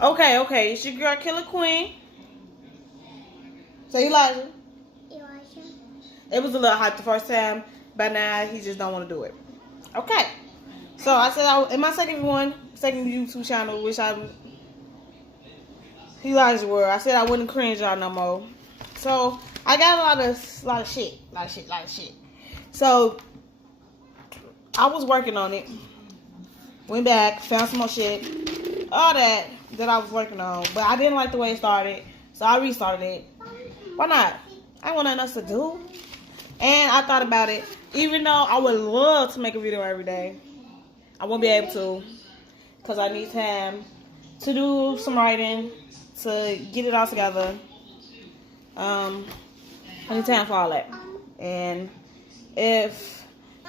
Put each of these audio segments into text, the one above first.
Okay. It's your girl, Killer Queen. Say Elijah. It was a little hype the first time, but now he just don't want to do it. Okay. So I said, in my second YouTube channel, which Elijah World, I said I wouldn't cringe y'all no more. So I got a lot of shit. So I was working on it. Went back, found some more shit. All that I was working on. But I didn't like the way it started. So I restarted it. Why not? I want nothing else to do. And I thought about it. Even though I would love to make a video every day, I won't be able to. Because I need time to do some writing, to get it all together. I need time for all that. And if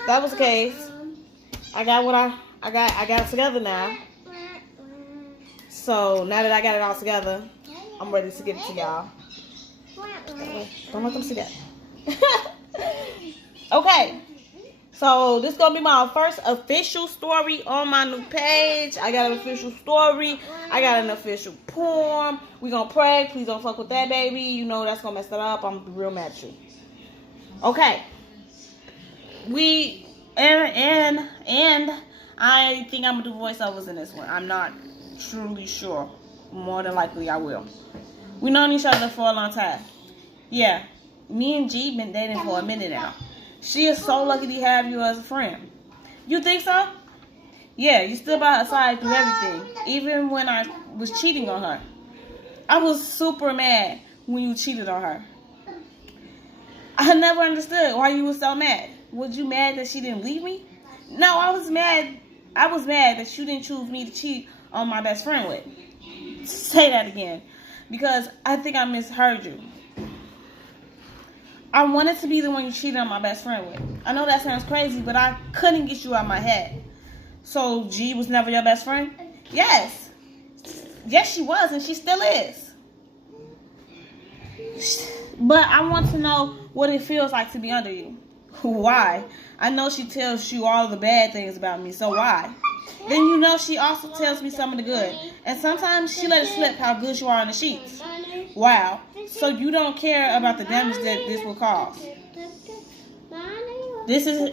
that was the case, I got what I got it together now. So now that I got it all together, I'm ready to give it to y'all. Don't let them see that. Okay. So this is gonna be my first official story on my new page. I got an official story. I got an official poem. We gonna pray. Please don't fuck with that, baby. You know that's gonna mess it up. I'm gonna be real mad at you. Okay. And I think I'm gonna do voiceovers in this one. I'm not truly sure. More than likely I will. We known each other for a long time. Yeah. Me and G been dating for a minute now. She is so lucky to have you as a friend. You think so? Yeah, you stood by her side through everything. Even when I was cheating on her. I was super mad when you cheated on her. I never understood why you were so mad. Was you mad that she didn't leave me? No, I was mad that you didn't choose me to cheat on my best friend with. Say that again. Because I think I misheard you. I wanted to be the one you cheated on my best friend with. I know that sounds crazy, but I couldn't get you out of my head. So, G was never your best friend? Yes. Yes, she was, and she still is. But I want to know what it feels like to be under you. Why? I know she tells you all the bad things about me, so why? Then you know she also tells me some of the good. And sometimes she let it slip how good you are in the sheets. Wow. So you don't care about the damage that this will cause. This is,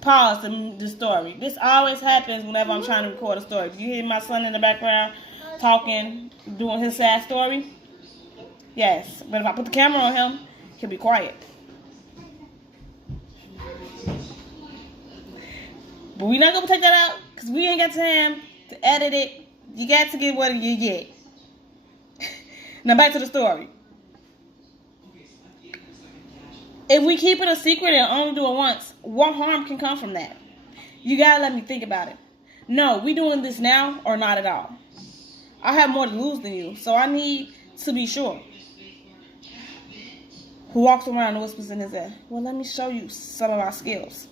pause the story. This always happens whenever I'm trying to record a story. You hear my son in the background talking, doing his sad story? Yes. But if I put the camera on him, he'll be quiet. But we're not going to take that out because we ain't got time to edit it. You got to get what you get. Now back to the story. If we keep it a secret and only do it once, what harm can come from that? You gotta let me think about it. No, we doing this now or not at all. I have more to lose than you, so I need to be sure. Who walks around and whispers in his ear? Well, let me show you some of our skills.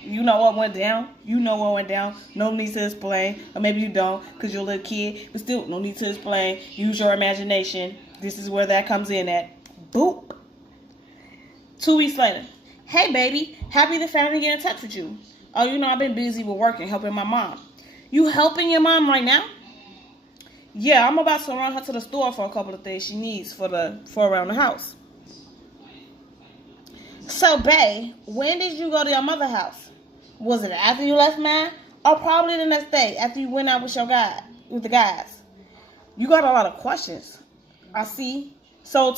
You know what went down? You know what went down. No need to explain. Or maybe you don't because you're a little kid. But still, no need to explain. Use your imagination. This is where that comes in at. Boop. 2 weeks later. Hey, baby. Happy to finally get in touch with you. Oh, you know I've been busy with work and helping my mom. You helping your mom right now? Yeah, I'm about to run her to the store for a couple of things she needs for around the house. So, babe, when did you go to your mother's house? Was it after you left mine? Or probably the next day after you went out with the guys? You got a lot of questions. I see. So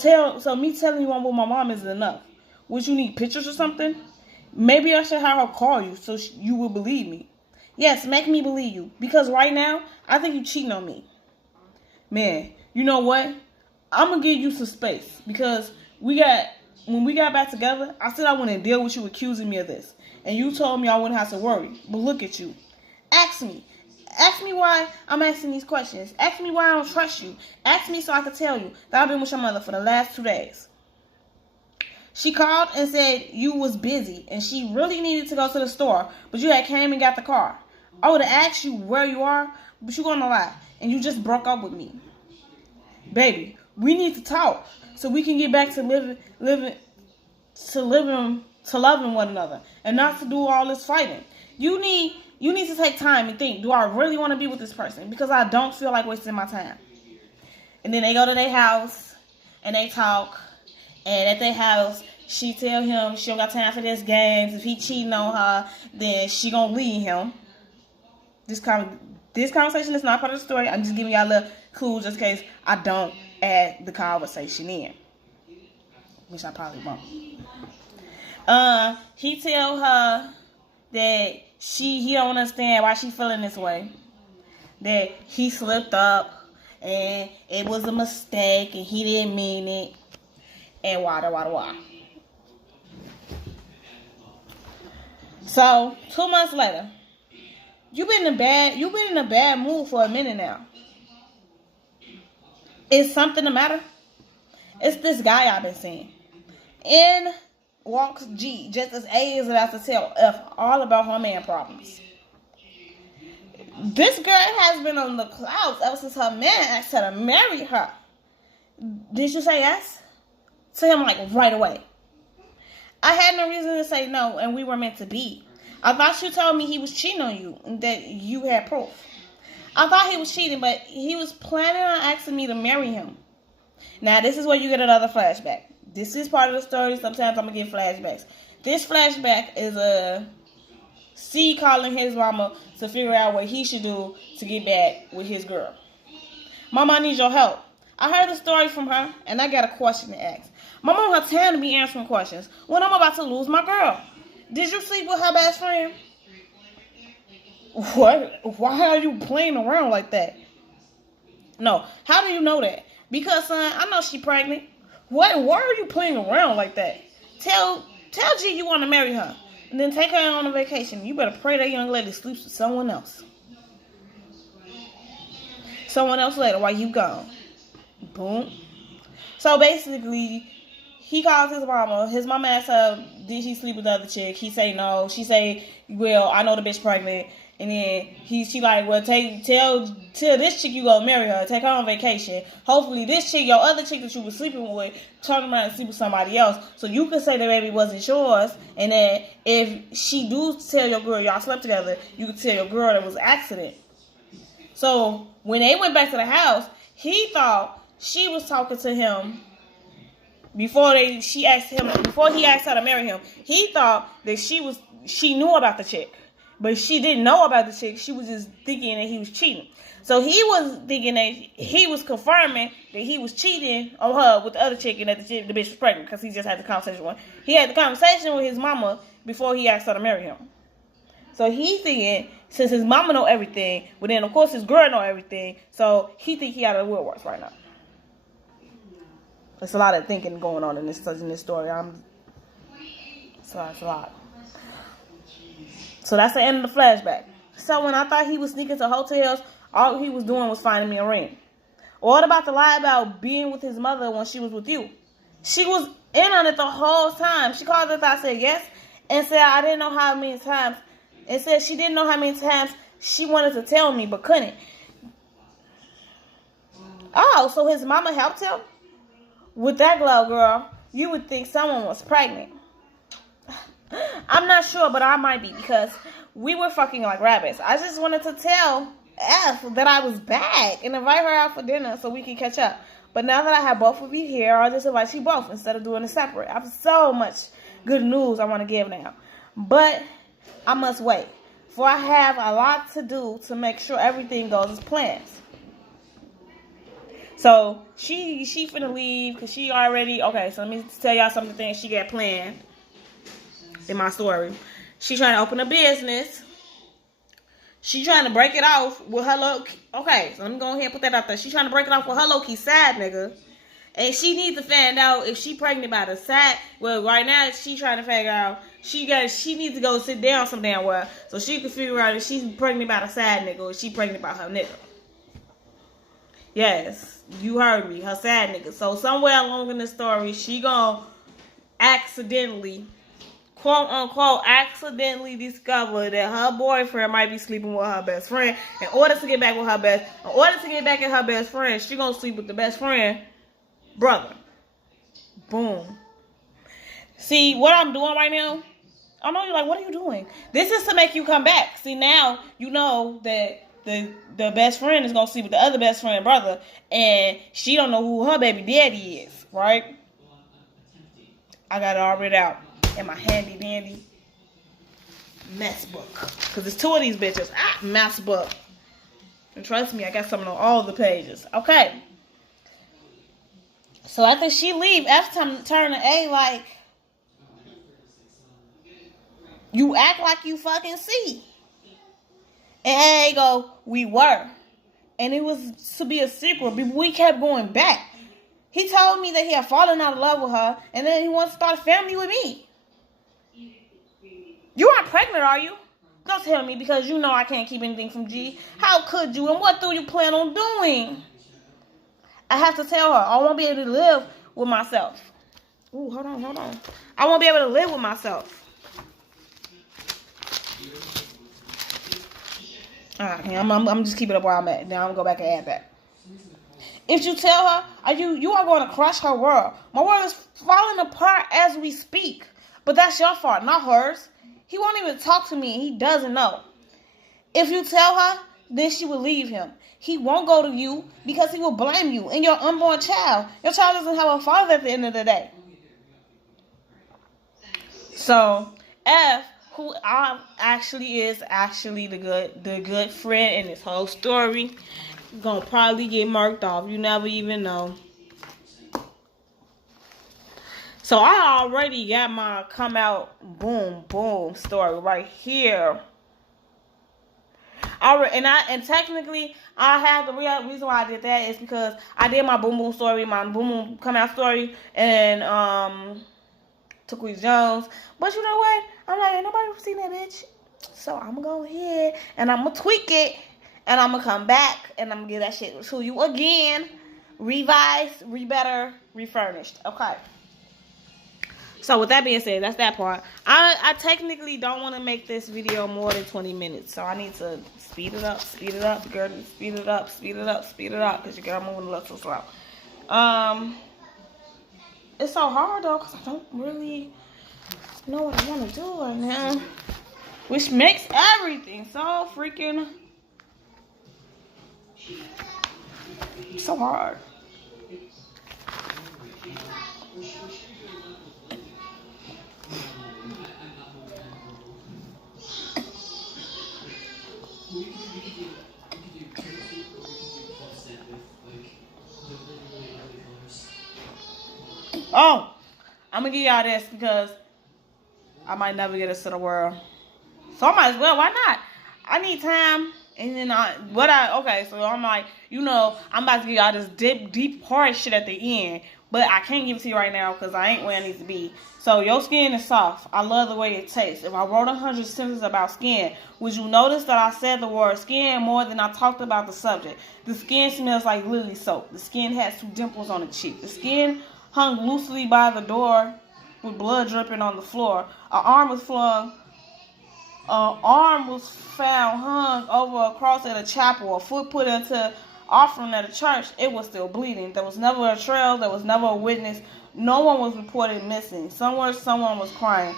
me telling you I'm with my mom isn't enough. Would you need pictures or something? Maybe I should have her call you so you will believe me. Yes, make me believe you. Because right now, I think you're cheating on me. Man, you know what? I'm going to give you some space. Because when we got back together, I said I wouldn't deal with you accusing me of this. And you told me I wouldn't have to worry. But look at you. Ask me. Ask me why I'm asking these questions. Ask me why I don't trust you. Ask me so I can tell you that I've been with your mother for the last 2 days. She called and said you was busy and she really needed to go to the store, but you had came and got the car. I would have asked you where you are, but you gonna lie, and you just broke up with me. Baby, we need to talk so we can get back to loving one another and not to do all this fighting. You need You need to take time and think, do I really want to be with this person? Because I don't feel like wasting my time. And then they go to their house and they talk. And at their house, she tell him she don't got time for this games. If he cheating on her, then she gonna leave him. This conversation is not part of the story. I'm just giving y'all a little clue just in case I don't add the conversation in. Which I probably won't. He tell her that he don't understand why she feeling this way. That he slipped up and it was a mistake and he didn't mean it. And why. So 2 months later, you've been in a bad mood for a minute now. Is something the matter? It's this guy I've been seeing. In walks G, just as A is about to tell F all about her man problems. This girl has been on the clouds ever since her man asked her to marry her. Did you say yes? To him, like, right away. I had no reason to say no, and we were meant to be. I thought you told me he was cheating on you, and that you had proof. I thought he was cheating, but he was planning on asking me to marry him. Now, this is where you get another flashback. This is part of the story. Sometimes I'm going to get flashbacks. This flashback is a C calling his mama to figure out what he should do to get back with his girl. Mama, I need your help. I heard the story from her, and I got a question to ask. My mom had time to be answering questions when I'm about to lose my girl. Did you sleep with her best friend? What? Why are you playing around like that? No. How do you know that? Because, son, I know she pregnant. Why are you playing around like that? Tell G you want to marry her. And then take her on a vacation. You better pray that young lady sleeps with someone else. Someone else later while you gone. Boom. So basically, he calls his mama. His mama asks her, did she sleep with the other chick? He say no. She say, well, I know the bitch pregnant. And then she like, well, tell this chick you go marry her. Take her on vacation. Hopefully this chick, your other chick that you was sleeping with, turn around and sleep with somebody else. So you could say the baby wasn't yours. And then if she do tell your girl y'all slept together, you could tell your girl it was an accident. So when they went back to the house, he thought she was talking to him before he asked her to marry him. He thought that she knew about the chick. But she didn't know about the chick. She was just thinking that he was cheating. So he was thinking that he was confirming that he was cheating on her with the other chick and that the bitch was pregnant because he just had the conversation with her. He had the conversation with his mama before he asked her to marry him. So he thinking, since his mama know everything, but then of course his girl know everything, so he think he out of the woodworks right now. There's a lot of thinking going on in this story. It's a lot. So that's the end of the flashback. So when I thought he was sneaking to hotels, all he was doing was finding me a ring. What about the lie about being with his mother when she was with you? She was in on it the whole time. She called us, I said yes, and said I didn't know how many times, and said she didn't know how many times she wanted to tell me but couldn't. Oh, so his mama helped him? With that glove, girl, you would think someone was pregnant. I'm not sure, but I might be because we were fucking like rabbits. I just wanted to tell F that I was back and invite her out for dinner so we can catch up. But now that I have both of you here, I'll just invite you both instead of doing it separate. I have so much good news I want to give now. But I must wait, for I have a lot to do to make sure everything goes as planned. So she finna leave because she already, okay, so let me tell y'all some of the things she got planned in my story. She trying to open a business. She trying to break it off with her okay, so let me go ahead and put that out there. She trying to break it off with her low-key side nigga. And she needs to find out if she pregnant by the side. Well, right now she trying to figure out she needs to go sit down some damn well so she can figure out if she's pregnant by the side nigga or she pregnant by her nigga. Yes, you heard me, her side nigga. So somewhere along in the story, she gonna accidentally, quote unquote, accidentally discover that her boyfriend might be sleeping with her best friend. In order to get back at her best friend, she gonna sleep with the best friend brother. Boom. See what I'm doing right now? I know you're like, what are you doing? This is to make you come back. See, now you know that the best friend is gonna sleep with the other best friend brother, and she don't know who her baby daddy is, right? I got it all written out in my handy dandy mess book, cause there's two of these bitches. Mess book. And trust me, I got something on all the pages. Okay. So after she leave, F turn to A like, you act like you fucking see. And A go, we were. And it was to be a secret. We kept going back. He told me that he had fallen out of love with her, and then he wants to start a family with me. You aren't pregnant, are you? Don't tell me, because you know I can't keep anything from G. How could you? And what do you plan on doing? I have to tell her. I won't be able to live with myself. Ooh, hold on. I won't be able to live with myself. Alright, I'm just keeping it up where I'm at. Now I'm going to go back and add that. If you tell her, you are going to crush her world. My world is falling apart as we speak. But that's your fault, not hers. He won't even talk to me. He doesn't know. If you tell her, then she will leave him. He won't go to you because he will blame you and your unborn child. Your child doesn't have a father at the end of the day. So, F, who is the good friend in this whole story, gonna probably get marked off. You never even know. So I already got my come out boom boom story right here. And technically I had the real reason why I did that is because I did my boom boom story, my boom boom come out story, and Taquise Jones. But you know what? I'm like, ain't nobody seen that bitch. So I'm gonna go ahead and I'm gonna tweak it, and I'm gonna come back and I'm gonna give that shit to you again, revised, rebetter, refurnished. Okay. So with that being said, that's that part. I technically don't want to make this video more than 20 minutes. So I need to speed it up, girl. Speed it up. Because your girl moving a little too slow. It's so hard though, because I don't really know what I want to do right now. Which makes everything so freaking so hard. Oh, I'm gonna give y'all this because I might never get us to the world. So I might as well. Why not? I need time. And then okay, so I'm like, I'm about to give y'all this deep hard shit at the end. But I can't give it to you right now because I ain't where it needs to be. So your skin is soft. I love the way it tastes. If I wrote 100 sentences about skin, would you notice that I said the word skin more than I talked about the subject? The skin smells like lily soap. The skin has 2 dimples on the cheek. The skin hung loosely by the door with blood dripping on the floor. An arm was found hung over a cross at a chapel. A foot put into offering at a church. It was still bleeding. There was never a trail. There was never a witness. No one was reported missing. Somewhere someone was crying.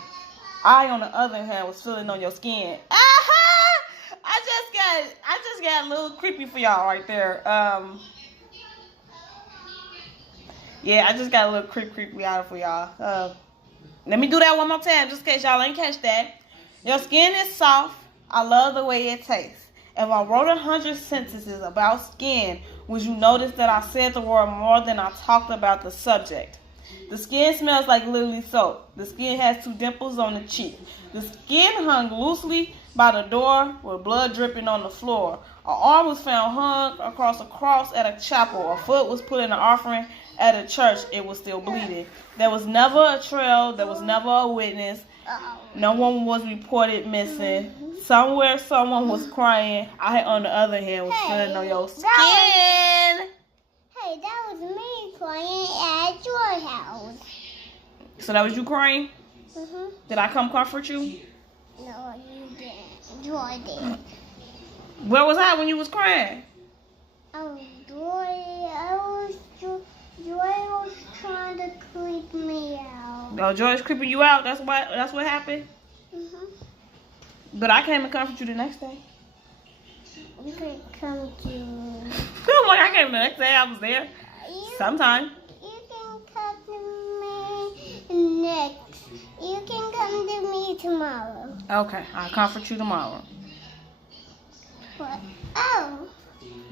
I, on the other hand, was feeling on your skin. I just got a little creepy for y'all right there. Yeah, I just got a little creepy out for y'all. Let me do that one more time, just in case y'all ain't catch that. Your skin is soft. I love the way it tastes. If I wrote 100 sentences about skin, would you notice that I said the word more than I talked about the subject? The skin smells like lily soap. The skin has 2 dimples on the cheek. The skin hung loosely by the door with blood dripping on the floor. An arm was found hung across a cross at a chapel. A foot was put in an offering at a church. It was still bleeding. There was never a trail. There was never a witness. No one was reported missing. Somewhere someone was crying. I, on the other hand, was feeling on your skin. Hey, that was me crying at your house. So that was you crying? Mm-hmm. Did I come comfort you? No, you didn't. Joy did. Where was I when you was crying? Joy was trying to creep me out. Oh, Joy's creeping you out? That's what happened? Mm-hmm. But I came and comfort you the next day. You can come to. I'm like, I came the next day. I was there. Sometime. You can come to me next. You can come to me tomorrow. Okay, I'll comfort you tomorrow. What? Oh.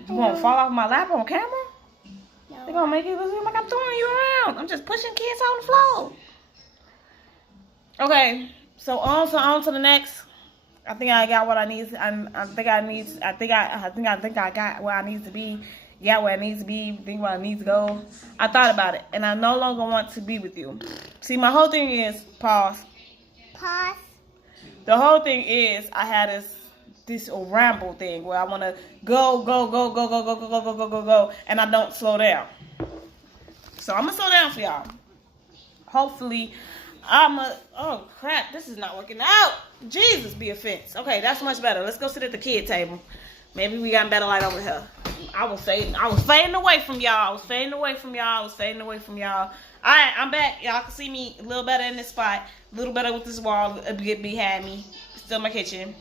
You won't fall off my lap on camera? No. They're gonna make it look like I'm throwing you around. I'm just pushing kids on the floor. Okay, so on to the next. I think I got what I need. I think I got where I need to be. Got where I need to be. Think where I need to go. I thought about it, and I no longer want to be with you. See, my whole thing is pause. Pause. The whole thing is I had this ramble thing where I want to go, and I don't slow down. So I'm gonna slow down for y'all. Hopefully, oh crap, this is not working out. Jesus be offense. Okay, that's much better. Let's go sit at the kid table. Maybe we got better light over here. I was fading away from y'all. All right, I'm back. Y'all can see me a little better in this spot. A little better with this wall behind me. Still my kitchen.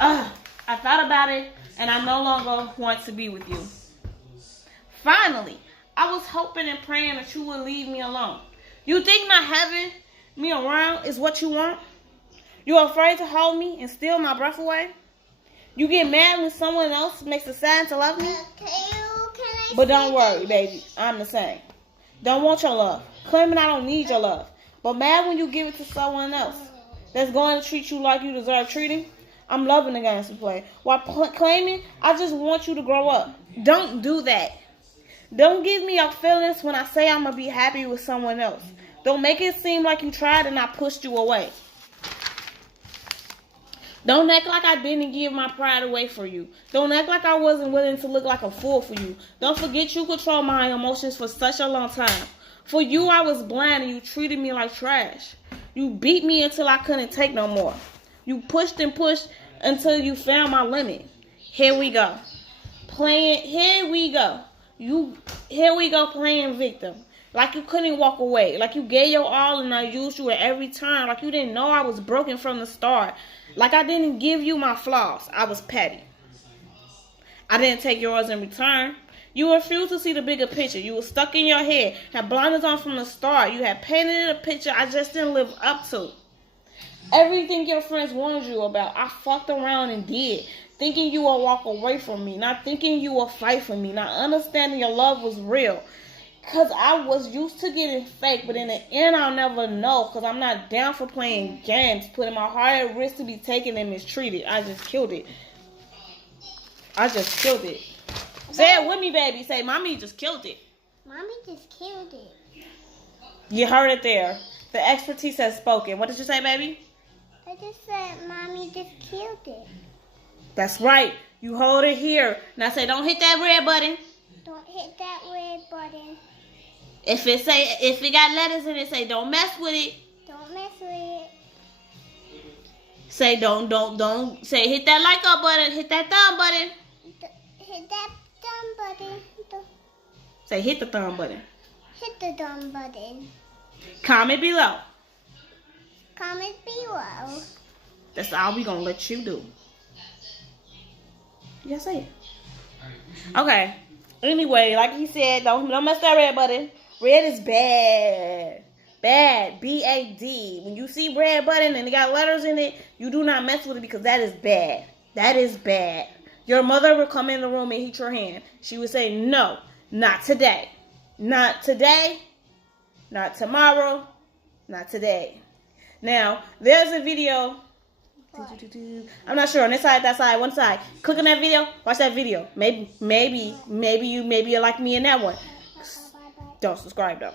I thought about it, and I no longer want to be with you. Finally, I was hoping and praying that you would leave me alone. You think not having me around is what you want? You're afraid to hold me and steal my breath away? You get mad when someone else makes a sign to love me? But don't worry, baby. I'm the same. Don't want your love. Claiming I don't need your love. But mad when you give it to someone else that's going to treat you like you deserve treating? I'm loving the games to play. While claiming, I just want you to grow up. Don't do that. Don't give me your feelings when I say I'm going to be happy with someone else. Don't make it seem like you tried and I pushed you away. Don't act like I didn't give my pride away for you. Don't act like I wasn't willing to look like a fool for you. Don't forget you controlled my emotions for such a long time. For you, I was blind and you treated me like trash. You beat me until I couldn't take no more. You pushed and pushed until you found my limit. Here we go. Here we go playing victim. Like you couldn't walk away. Like you gave your all and I used you at every time. Like you didn't know I was broken from the start. Like I didn't give you my flaws. I was petty. I didn't take yours in return. You refused to see the bigger picture. You were stuck in your head. Had blinders on from the start. You had painted a picture I just didn't live up to. Everything your friends warned you about, I fucked around and did. Thinking you would walk away from me. Not thinking you would fight for me. Not understanding your love was real. Because I was used to getting fake, but in the end, I'll never know. Because I'm not down for playing games, putting my heart at risk to be taken and mistreated. I just killed it. Say it with me, baby. Say, Mommy just killed it. Mommy just killed it. You heard it there. The expertise has spoken. What did you say, baby? I just said, Mommy just killed it. That's right. You hold it here. Now say, don't hit that red button. Don't hit that red button. If it got letters in it, say don't mess with it. Don't mess with it. Say don't say hit that like up button, hit that thumb button. Hit that thumb button. Say hit the thumb button. Hit the thumb button. Comment below. Comment below. That's all we gonna let you do. Yeah, say it. Okay. Anyway, like he said, don't mess that red button. Red is bad. Bad. B-A-D. When you see red button and it got letters in it, you do not mess with it because that is bad. That is bad. Your mother would come in the room and hit your hand. She would say, no, not today. Not today. Not tomorrow. Not today. Now, there's a video. I'm not sure on this side, that side, one side. Click on that video, watch that video. Maybe you like me in that one. Don't subscribe though.